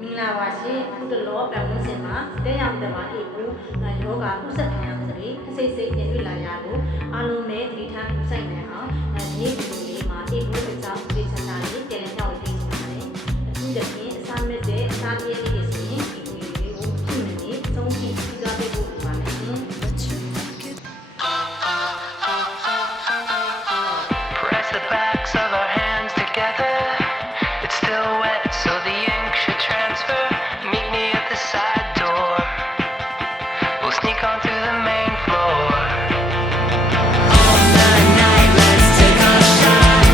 မင်္ဂလာပါရှင်ခုတလောပတ်ဝန်းကျင်မှာတဲ့ရောင်တဲ့မှာအေးဘူးယောဂကုသခံရမှုတွေအစိတ်စိတ်ပြင်တွေ့လာရလို့အားလုံးနဲ့သတိထားပြုဆိုင်နိုင်အောင်ဒီဗီဒီယိုလေးမှာအေးဘူးအကြောင်းသိချင်တာလေးပြန်လည်ပြောင်းပေးချင်ပါတယ်အခုတည်းကအစားမဲ့တဲ့အစားပြည့်လေးတွေဆိုရင်ဒီဗီဒီယိုလေးကိုကြည့်နေပြီးသုံးကြည့်ပြီးသားပေးဖို့ပါမယ်ရှင် Press the backs of our hands together. It's still wet, so the ink should transfer. Meet me at the side door. We'll sneak on through the main floor. All the night, let's take a shot.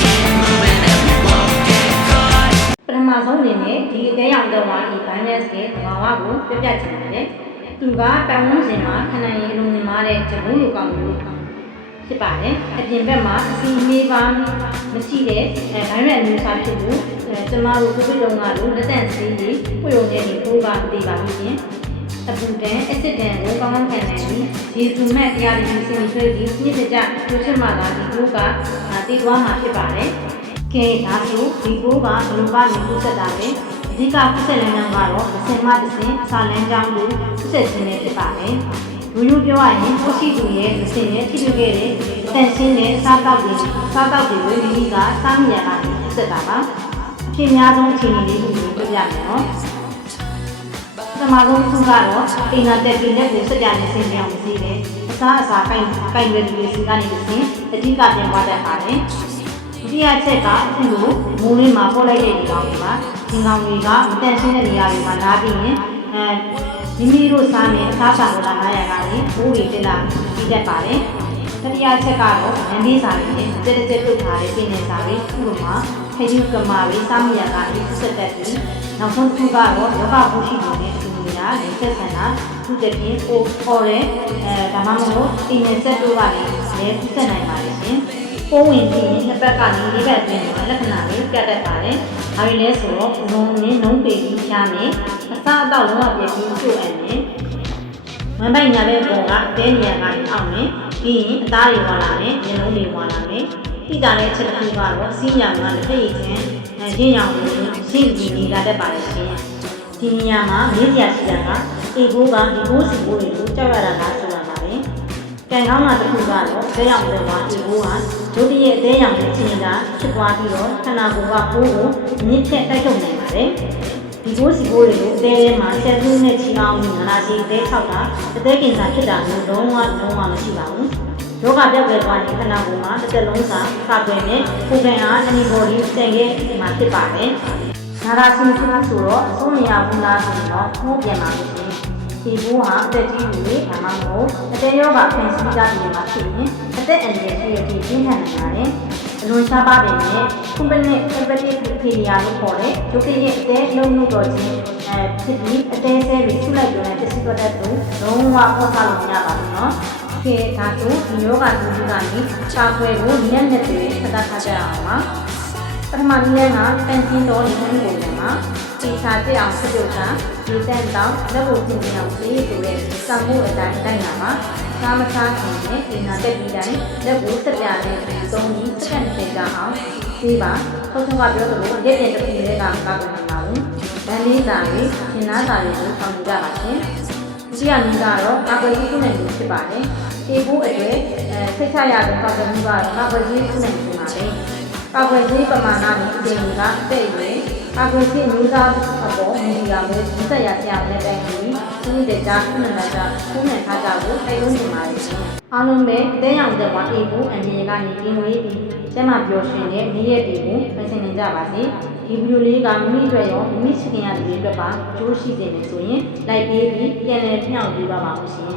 Keep moving and we won't get caught. ပထမဆုံးအနေနဲ့ဒီတဲ့ရောင်တဲ့မှာဒီ balance ရဲ့သဘာဝကိုပြပြချင်ပါတယ်သူကပတ်ဝန်းကျင်မှာခဏရည်အလုံးမြင်မာတဲ့ဂျမုန်းလိုကောင်မျိုးဖြစ်ပါတယ်အပြင်ဘက်မှာအစီအမေးပါမရှိတဲ့ဘိုင်းရက်မျိုးစားဖြစ်လို့ကျမတို့ကိုယ်လုံးကလို့လက်တန့်စီးကြီးပွေုံနေနေပိုးပါမသိပါဘူးရှင်အပူတန်အစ်စ်တန်ကိုကောင်းကောင်းခံနိုင်ပြီးရေစုမဲ့တရားတွေစင်ဆွဲပြီးညစ်ကြကျိုးချမှသာဒီပိုးကတည်သွားမှာဖြစ်ပါတယ်ကဲဒါဆိုဒီပိုးကဘယ်လိုကနေကူးဆက်တာလဲအဓိကကူးဆက်လမ်းကြောင်းကတော့အစင်မှတစ်စင်အစာလမ်းကြောင်းကိုကူးဆက်ခြင်းနဲ့ဖြစ်ပါတယ်ရိုးရိုးပြောရရင်ကိုရှိသူရဲ့အစင်နဲ့ထိတွေ့ခဲ့တဲ့တန်ရှင်းတဲ့စားတောက်တွေမိမိကစားမိရတာကိုကူးဆက်တာပါအဖြစ်များဆုံးအခြေအနေလေးကိုပြောပြမယ်နော်ပထမဆုံးသူကတော့အိမ်နာတက်ပြီးလက်ကိုစက်ကြနေစင်ပြောင်းစီးတယ်အစားအစာကိုင်ရွယ်သူတွေစီကနေတစ်စင်အဓိကပြန်သွားတတ်ပါတယ်ဒုတိယချက်ကအခုလိုမိုးလေးမှာပေါ်လိုက်တဲ့ဒီကောင်တွေမှာဒီကောင်တွေကမတန်ရှင်းတဲ့နေရာတွေမှာလာပြီးရင်မိမိတို့စားနေအစားအစာကိုလာရတာလေဘိုးတွေတက်လာပြီးတတ်ပါတယ်တတိယချက်ကတော့နန်းလေးစာတွေနဲ့တက်တက်ပြုတ်ထားတဲ့ပြင်နေစာတွေခုလိုမှာခရီးကမာတွေစားမိရတာဒီဆက်တက်ပြီးနောက်ဆုံးတစ်ခုကတော့ယောဂဘုရှိတွေနဲ့အတူတူရာလက်ဆက်ဆန်တာသူတပြင်းကိုခေါ်တဲ့ဒါမှမဟုတ်အင်းနဲ့ဆက်တို့ကလည်းလည်းပြတ်နိုင်ပါတယ်ရှင်ပိုးဝင်ပြီးနှစ်ပတ်ကနေလေးပတ်အတွင်းမှာလက္ခဏာလေးပြတ်တတ်ပါတယ်။ဒါတွေလဲဆိုတော့ဘုံနဲ့နှုံးပေပြီးရှားမယ်။အစားအသောက်လုံးဝပြည့်ပြီးကျိုးအပ်မယ်။မန်ပိုက်ညာတဲ့ပုံကတဲနေရာကနေအောက်မယ်။ပြီးရင်အသားတွေဝင်လာမယ်။မျက်လုံးတွေဝင်လာမယ်။တိတာတဲ့ချက်တစ်ခုကတော့စီးညာကလည်းထိတ်ချင်းရင်းရောင်ကိုရှင်းပြီးနေလာတတ်ပါတယ်ရှင်။ဒီနေရာမှာမေးစရာရှိတာကအေဘိုးကဒီဘိုးစီဘိုးတွေကိုကြောက်ရတာလားဆိုတာပါပဲ။ကံကောင်းတာတစ်ခုကတော့ဘဲရောင်တဲ့ကအေဘိုးကဒုတိယအသေးရောင်နဲ့ချင်းကဖြစ်သွားပြီးတော့ခန္ဓာကိုယ်ကပိုးကိုမြင့်ဖြတ်တိုက်ထုတ်နိုင်ပါတယ်။ဒီဘိုးစီဘိုးတွေကိုအသေးထဲမှာဆက်စုနဲ့ချီအောင်ငနာစီအသေး၆တာအသေးကင်စာဖြစ်တာမျိုးလုံးဝမရှိပါဘူး။ယောဂပြောက်ွယ်သွားရင်ခန္ဓာကိုယ်မှာတစ်သက်လုံးစာကာကွယ်နဲ့ကိုယ်ကံအားအနီဘော်ဒီတန်ရဲ့မှာဖြစ်ပါတယ်။နာရာစီဆိုတော့အဆုံးမရဘူးလားဆိုတော့မှုပြန်ပါလို့ရှင်။ဒီဘိုးဟာအသက်ကြီးတွေဒါမှမဟုတ်အသေးယောဂဖန်ဆီးကြတယ်မှာဖြစ်ရင်အသက်အန္တရာယ်ရှိတဲ့ဒီပြင်းထန်နေတာလေအလွန်ရှားပါပေမဲ့ကွန်ပဏီဖီလီယာလို့ခေါ်တဲ့ဒုတိယအသေးလုံးလို့တော့ချင်းဖြစ်ပြီးအသေးဆဲတွေဆုလိုက်ပြောတဲ့ပစ္စည်းတွေတော့လုံးဝဖောက်ထားလို့မရပါဘူးเนาะကဲဒါဆိုဒီယောဂဒုတိယကနေခြာခွဲကိုညက်နဲ့တွေဆက်တာထားကြအောင်ပါပထမနည်းကပန်စင်းတော်ရင်းပုံထဲမှာဒီစာပြအောင်ဆက်ပြုတ်တာဒီတန်တောင်လက်ကိုပြင်အောင်စီးဆိုတဲ့စာမှုအတိုင်းတိုက်လာမှာစားမစားခင်နဲ့ဒီနာတက်ပြီးတိုင်းလက်ကိုဆက်ပြတဲ့သုံးပြီးစက္ကန့်30ကြာအောင်ပြီးပါထုံးထုံးကပြောသလိုရက်ရက်တစ်ခုလေးကကောက်နေပါဘူးဗန်လေးစာတွေရှင်းသားစာတွေကိုဆောင်ကြပါရှင်ဒီကနေ့ကတော့ကာကွယ်ရေးခုနဲ့ဖြစ်ပါတယ်ဒီဘူးအတွက်စိတ်ချရတဲ့ကာကွယ်မှုကတော့ကာကွယ်ရေးခုနဲ့ဖြစ်ပါတယ်ကာကွယ်ရေးပမာဏနဲ့အချိန်ကအသက်အရွယ်ကာကွယ်ရေးမျိုးသားအပေါ်မူတည်ရမယ်ဒီဆက်ရဆရာနဲ့တိုင်ပြီးသူ့တဲ့ကြားခုနကခုနဲ့ထားကြဖို့တိုက်တွန်းနေပါတယ်အားလုံးပဲတဲရောင်တဲ့ဝါအေးဘူးအမြင်ကနေကင်းဝေးပြီးကျမပျော်ရွှင်တဲ့နေ့ရက်တွေကိုပြင်ဆင်နေကြပါစေဒီဗီဒီယိုလေးကမိမိအတွက်ရောမိမိချစ်ခင်ရတဲ့တွေအတွက်ပါကြိုးရှိနေတယ်ဆိုရင်လိုက်ပေးပြီးပြန်လည်ဖြောင်းပေးပါပါဦးရှင်